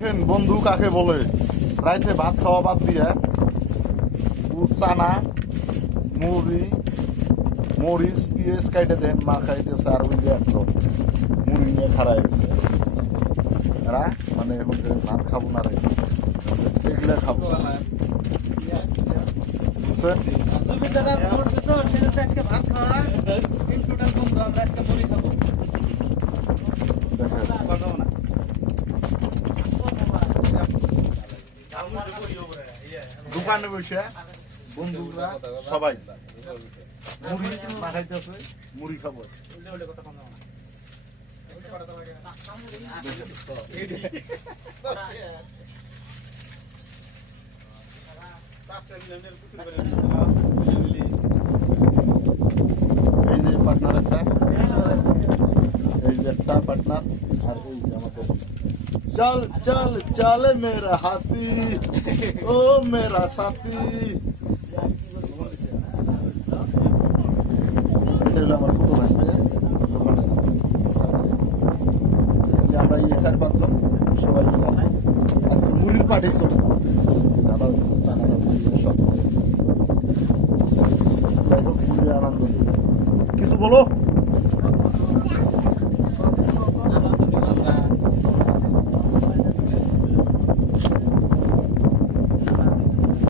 বন্ধু কাকে বলে? রাইতে ভাত খাওয়া বাদ দিয়ে চানা মুড়ি মরিচ পিঁয়াজ কাইটে দেন মা খাইতেছে, আর ওই যে একজন মুড়ি নিয়ে খাড়া হয়েছে। এরা মানে এখন ভাত খাবো না রে, এগুলো খাবো বুঝছেন? দোকানে বসে বন্ধুরা সবাই মুড়ি মাখাইতেছে, মুড়ি খাবো। এই যে পার্টনার একটা, এই যে একটা পার্টনার, আর এই যে আমাদের চল চল চল মেরা হাতি ও মেরা সাথী। এটা হলো আমার ছোট ভাইস্তে দোকানে। আমরা এই 4-5 জন সবাই মিলে আজকে মুড়ির পাঠে চলবো। দাদা চানারা সব যাই হোক, মুড়ির আনন্দ। কিছু বলো।